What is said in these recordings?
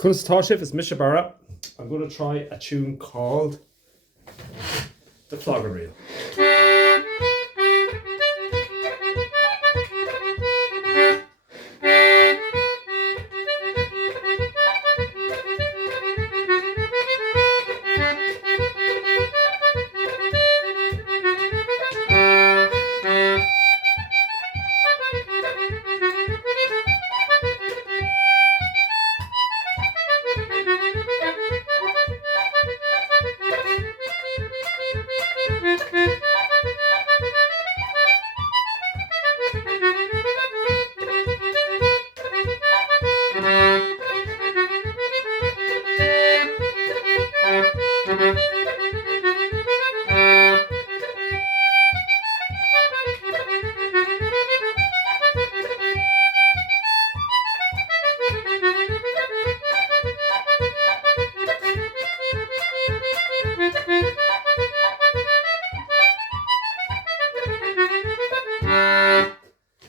Kunsttaschiff is Misha Barra. I'm going to try a tune called The Flogger Reel.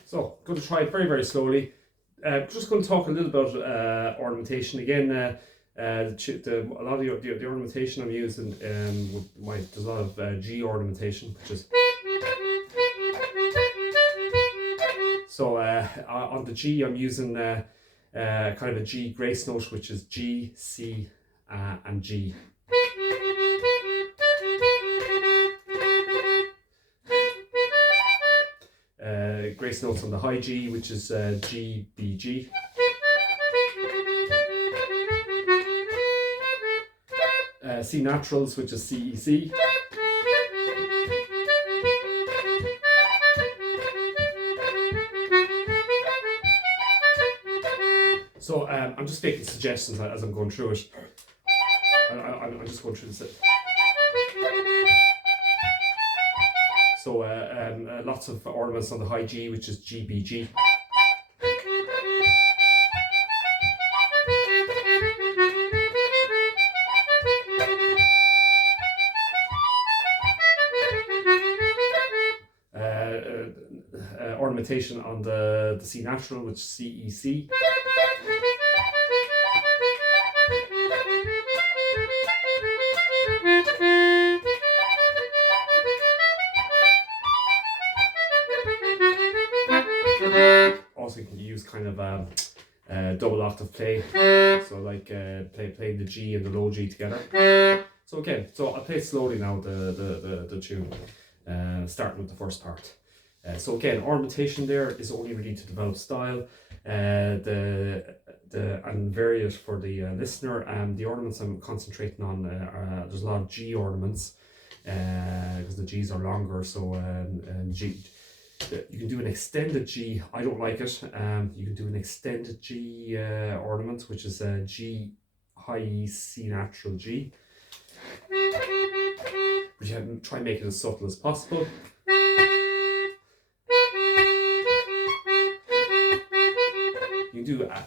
So, going to try it very, very slowly. Just going to talk a little about ornamentation again. A lot of the ornamentation I'm using, there's a lot of G ornamentation, which is. So on the G, I'm using kind of a G grace note, which is G, C, and G. Grace notes on the high G, which is G, B, G. C naturals, which is C, E, C. So I'm just making suggestions as I'm going through it. I'm just going through this. So lots of ornaments on the high G, which is G, B, G. Ornamentation on the C natural, which is C, E, C. Also, you can use kind of double octave play, so like playing the G and the low G together. So again, so I'll play it slowly now, the tune, starting with the first part. So again, ornamentation there is only really to develop style. And vary it for the listener. The ornaments I'm concentrating on, there's a lot of G ornaments because the G's are longer. So G, you can do an extended G. I don't like it. You can do an extended G ornament, which is G high E, C natural G. But you have to try and make it as subtle as possible. You do a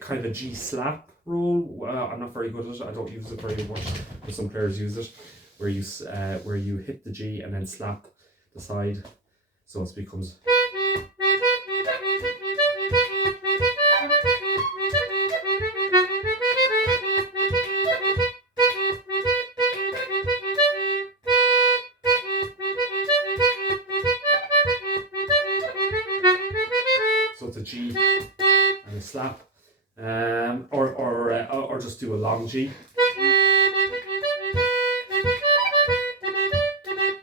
kind of a G slap roll. I'm not very good at it. I don't use it very much, but some players use it, where you hit the G and then slap the side, so it becomes. So it's a G and a slap, or just do a long G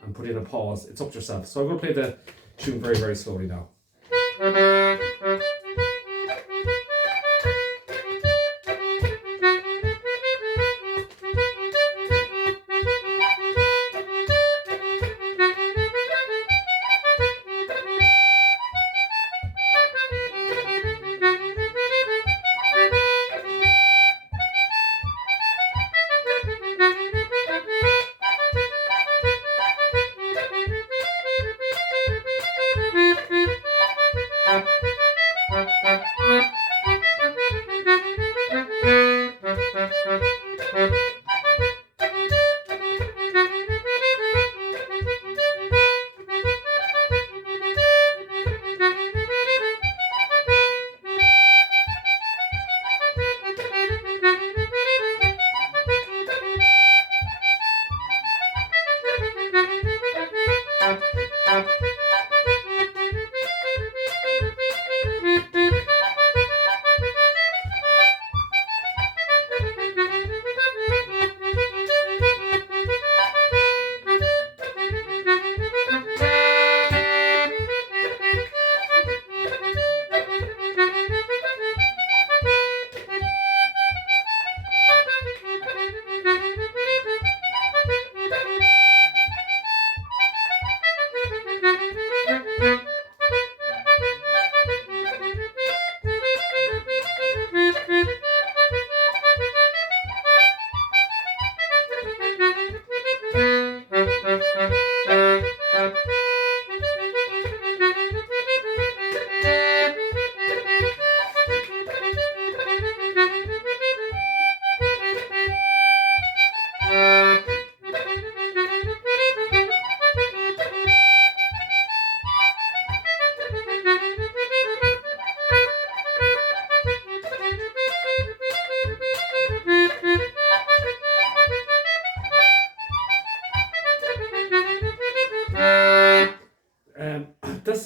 and put in a pause. It's up to yourself. So I'm going to play the tune very, very slowly now.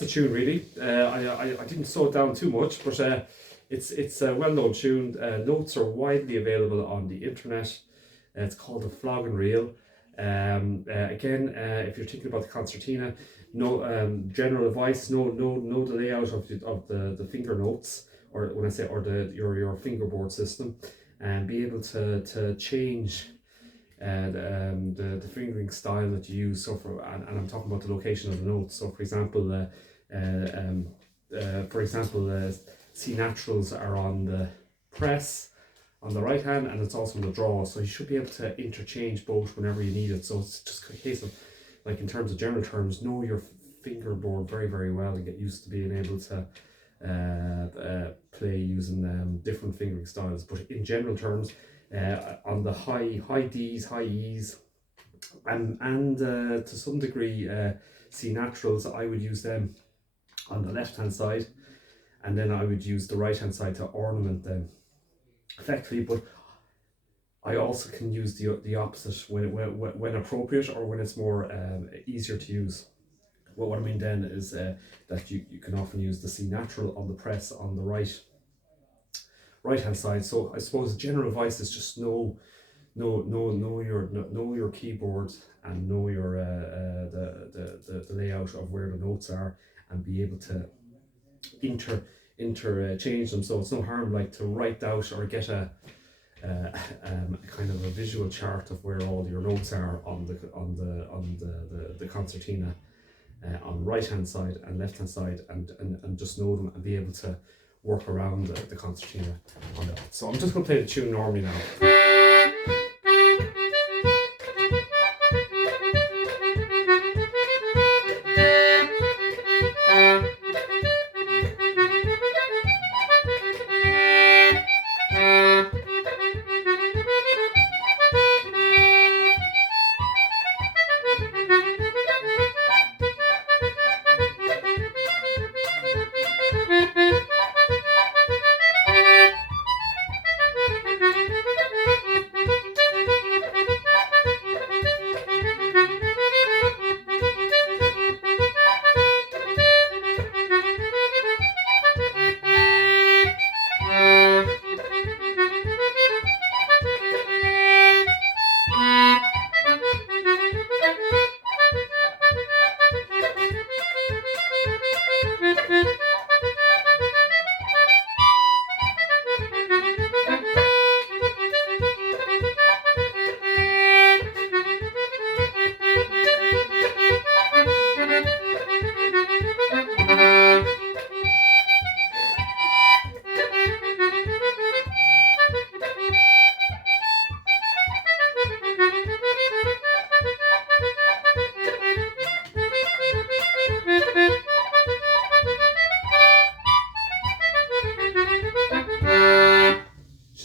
tune really. I didn't slow it down too much, but it's a well-known tune. Notes are widely available on the internet. It's called the flogging reel. Again, if you're thinking about the concertina, no general advice: no the layout of the finger notes, or when I say your fingerboard system, and be able to change the fingering style that you use. So and I'm talking about the location of the notes. So for example, C naturals are on the press on the right hand, and it's also on the draw. So you should be able to interchange both whenever you need it. So it's just a case of, like, in terms of general terms, know your fingerboard very, very well and get used to being able to play using different fingering styles. But in general terms, on the high D's, high E's, and to some degree C naturals, I would use them on the left hand side, and then I would use the right hand side to ornament them effectively. But I also can use the opposite when appropriate, or when it's more easier to use. Well, what I mean then is that you can often use the C natural on the press on the right hand side. So I suppose general advice is just know your keyboard, and know your the layout of where the notes are, and be able to interchange them. So it's no harm, like, to write out or get a kind of a visual chart of where all your notes are on the concertina, on right hand side and left hand side, and just know them and be able to work around the concertina on that. So I'm just going to play the tune normally now.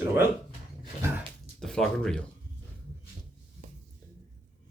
Well, the flogging reel.